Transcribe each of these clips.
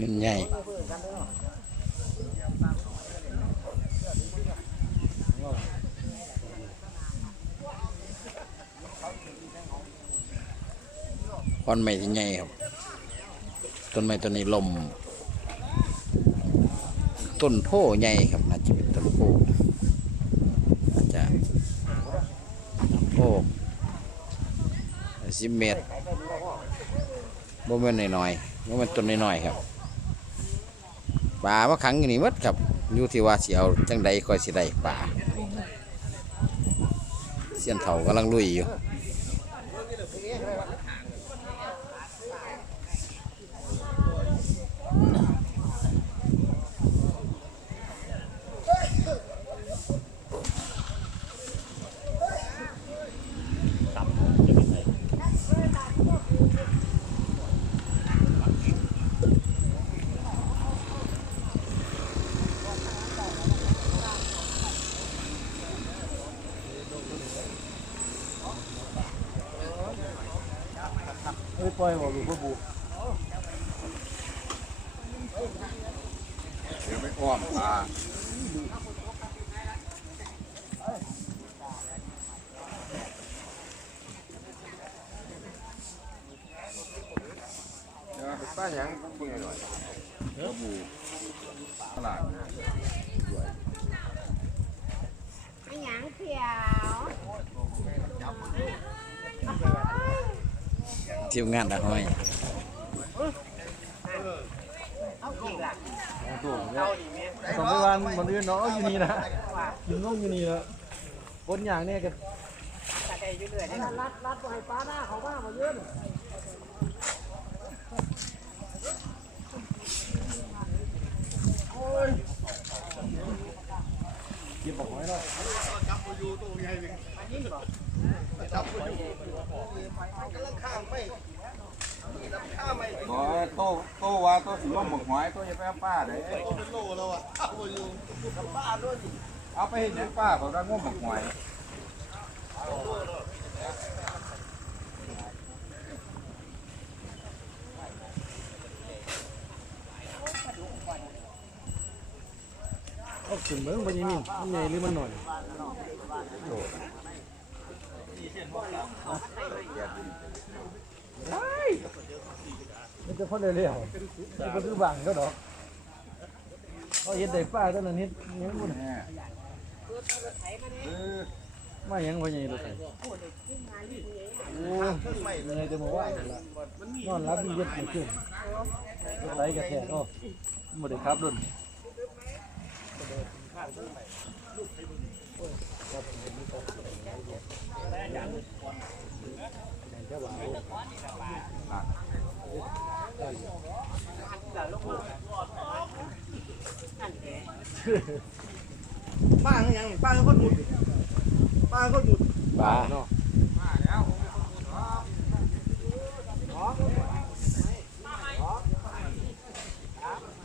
มันใหญ่ก้นไม้ที่ใหญ่ครับ ต้นไม้ต้นนี้ลม ต้นโพใหญ่ครับน่าจะเป็นต้นโพอาจจะโพ สิบเมตรบ่แม่นน้อยๆบ่แม่นต้นน้อยๆครับปลามาขังอยู่นี่มัดครับอยู่ที่ว่าสิเอาจังใดค่อยสิได้ปลาเสียนเถากำลังลุยอยู่ quay vào mình có bù Nếu mới ôm à Ba nhãn cũng bùi rồi Có bù Làm Anh nhãn chịu ngạn đã hỏi còn cái ban bọn đứa nó như này nè nhìn ngông như này nè bốn nhà này kìa lát lát của hai phá ra khó quá mà dưới Ôi. Kiếm bỏ hỏi rồi. หยังเขียวทีมงานนะห้อยตัวเลยไปวันมันอื่นเนาะเอาอยู่นี่กินนมอยู่นี่แล้วบนอย่างเนี่ยก็รัดรัดไปป้าหน้าเลยเป็นบอกไว้เนาะโอ้ยโตโตว่าโตสิว่าหมกหอยโตอย่าไปเอาป้าด้เอาไปเห็นยังป้าเขาได้งมหมกหอย เอาขึ้นเบิ่งบ่ยังมีมันใหญ่หรือมันหน่อยมันจะพอได้เร็วมันก็คือบางก็ดอกเขาเห็นได้ป้าตอนนั้นเฮ็ดยังบ่ได้แน่เออมายังบ่ใหญ่รถไถโอ้ยเหนื่อยแต่เมื่อวานนั่นล่ะนอนรับดีเย็ดไม่ขึ้นรถไถกระแทกเนาะบ่ได้ขับรถ ป้าคือหยังนี่ป้าคือคนหมุดป้าคือคนหมุด ปลา เนาะ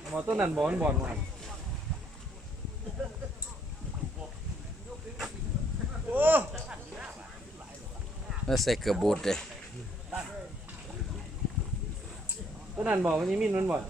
หมอต้นนั้นบอลบอลมา แล้วใส่เกลือบูดเลยต้นนั้นบอกวันนี้มีนมันบอล